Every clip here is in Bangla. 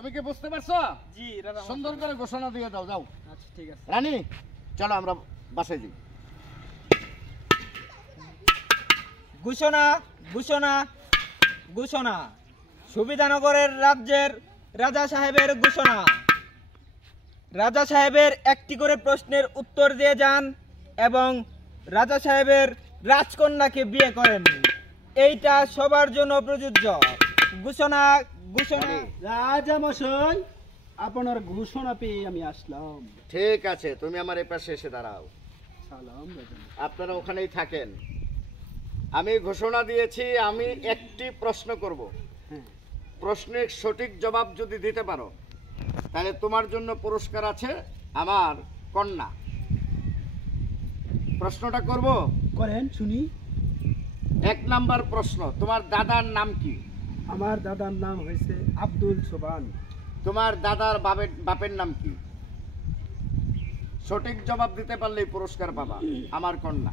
তুমি কি বুঝতে পারছো? জি রাজা সুন্দর করে ঘোষণা দিয়ে দাও, যাও। আচ্ছা ঠিক আছে রানী চলো আমরা বাসায় যাই। ঘোষণা ঘোষণা ঘোষণা সুবিধানগরের রাজ্যের রাজা সাহেবের ঘোষণা। রাজা সাহেবের একটি করে প্রশ্নের উত্তর দিয়ে যান এবং রাজা সাহেবের রাজকন্যাকে বিয়ে করেন। এইটা সবার জন্য প্রযোজ্য। ঘোষণা ঘোষণা। রাজা মশাই, আপনার ঘোষণা পেয়ে আমি আসলাম। ঠিক আছে, তুমি আমার এই পাশে এসে দাঁড়াও। সালাম রাজা। আপনারা ওখানেই থাকেন। আমি ঘোষণা দিয়েছি, আমি একটি প্রশ্ন করব। হ্যাঁ, প্রশ্নের সঠিক জবাব যদি দিতে পারো তাহলে তোমার জন্য পুরস্কার আছে আমার কন্যা। প্রশ্নটা করব। করেন শুনি। 1 নাম্বার প্রশ্ন, তোমার দাদার নাম কি? আমার দাদার নাম হয়েছে আব্দুল সোবান। তোমার দাদার বাপের নাম কি? সঠিক জবাব দিতে পারলেই পুরস্কার পাবা, আমার কন্যা।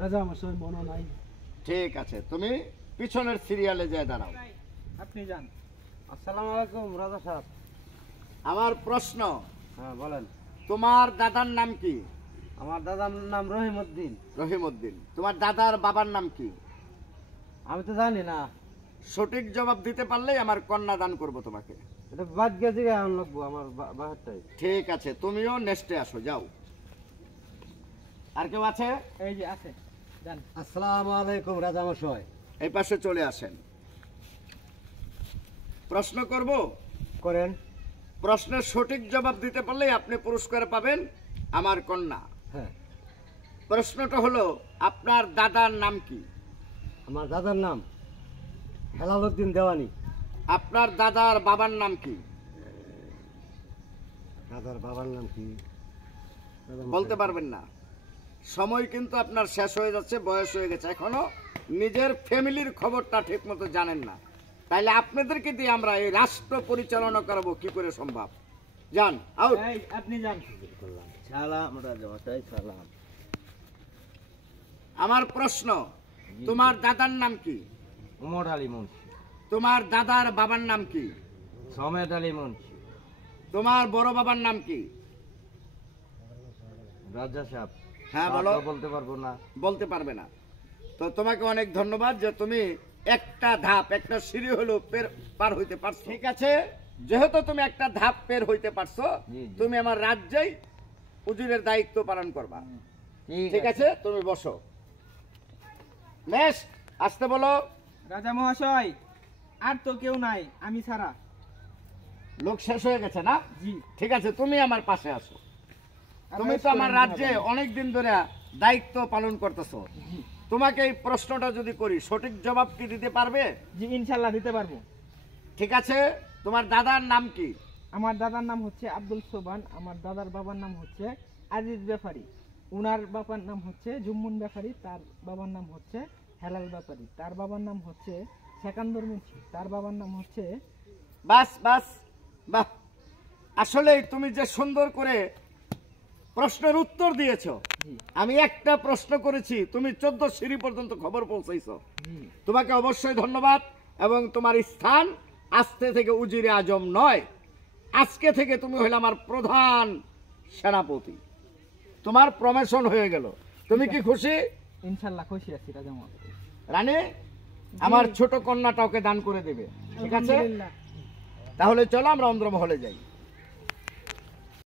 রাজা মশাই মনে নাই। ঠিক আছে, তুমি পিছনের সিরিয়ালে যেয়ে দাঁড়াও। আপনি যান। আসসালামু আলাইকুম রাজা সাহেব। আমার প্রশ্ন, হ্যাঁ বলেন। তোমার দাদার নাম কি? আমার দাদার নাম রহিমউদ্দিন। রহিমউদ্দিন। তোমার দাদার বাবার নাম কি? আমি তো জানি না, সঠিক জবাব দিতে পারলেই আমার কন্যা দান করব তোমাকে। এটা বাদ গেছে আন লাগবো আমার বাহারটাই। ঠিক আছে, তুমিও নেক্সটে আসো, যাও। আর কেউ আছে? এই যে আছে, যান। আসসালামু আলাইকুম রাজা মশাই। এই পাশে চলে আসেন। প্রশ্ন করব। করেন। প্রশ্নের সঠিক জবাব দিতে পারলেই আপনি পুরস্কার পাবেন, আমার কন্যা। হ্যাঁ, প্রশ্নটা হলো, আপনার দাদার নাম কি? আমার দাদার নাম হেলালউদ্দিন দেওয়ানি। আপনার দাদার বাবার নাম কি? দাদার বাবার নাম কি বলতে পারবেন না। সময় কিন্তু আপনার শেষ হয়ে যাচ্ছে, বয়স হয়ে গেছে, এখনো নিজের ফ্যামিলির খবরটা ঠিক মতো জানেন না। তাইলে আপনাদেরকে দিয়ে আমরা এই রাষ্ট্র পরিচালনা করবো কি করে সম্ভব? যান, আউট। এই আপনি যান। সালাম রাজা মশাই, সালাম। আমার প্রশ্ন, তোমার দাদার নাম কি? উমর আলী মুন্সি। তোমার দাদার বাবার নাম কি? সমেদ আলী মুন্সি। তোমার বড় বাবার নাম কি? রাজা সাহেব হ্যাঁ বলো। বলতে পারবো না। বলতে পারবে না। তো তোমাকে অনেক ধন্যবাদ যে তুমি একটা ধাপ, একটা সিঁড়ি হলো পার হইতে পারছো। ঠিক আছে, যেহেতু তুমি একটা ধাপ পের হইতে পারছো, জি, জি। তুমি আমার রাজ্যেই উজিরের দায়িত্ব পালন করবা। ঠিক আছে, তুমি বসো। নেক্সট আসতে বলো। রাজা মহাশয়, আর তো কেউ নাই, আমি ছাড়া। লোক শেষ হয়ে গেছে না? জি। ঠিক আছে, তুমি আমার পাশে আসো। তুমি তো আমার রাজ্যে অনেক দিন ধরে দায়িত্ব পালন করতেছো। তোমাকে এই প্রশ্নটা যদি করি, সঠিক জবাব কি দিতে পারবে? জি ইনশাল্লাহ দিতে পারবো। ঠিক আছে, তোমার দাদার নাম কি? আমার দাদার নাম হচ্ছে আব্দুল সোবান। আমার দাদার বাবার নাম হচ্ছে আজিজ ব্যাপারী। উনার বাবার নাম হচ্ছে জুম্মন ব্যাপারী। তার বাবার নাম হচ্ছে হেলাল ব্যাপারী। তার বাবার নাম হচ্ছে সেকান্দর মুন্সি। তার বাবার নাম হচ্ছে। বাস বাস, বাহ, আসলে তুমি যে সুন্দর করে প্রশ্নের উত্তর দিয়েছো। জি আমি একটা প্রশ্ন করেছি, তুমি 14 সিঁড়ি পর্যন্ত খবর পৌঁছাইছো। জি তোমাকে অবশ্যই ধন্যবাদ। এবং তোমার স্থান আজকে থেকে উজিরে আজম নয়, আজকে থেকে তুমি হইলে আমার প্রধান সেনাপতি। তোমার প্রমোশন হয়ে গেল। তুমি কি খুশি? ইনশাল্লাহ খুশি আছি রাজা মহাশয়। রানী, আমার ছোট কন্যাটা ওকে দান করে দেবে। ঠিক আছে, আলহামদুলিল্লাহ। তাহলে চলো আমরা অন্ধ্রমহলে যাই।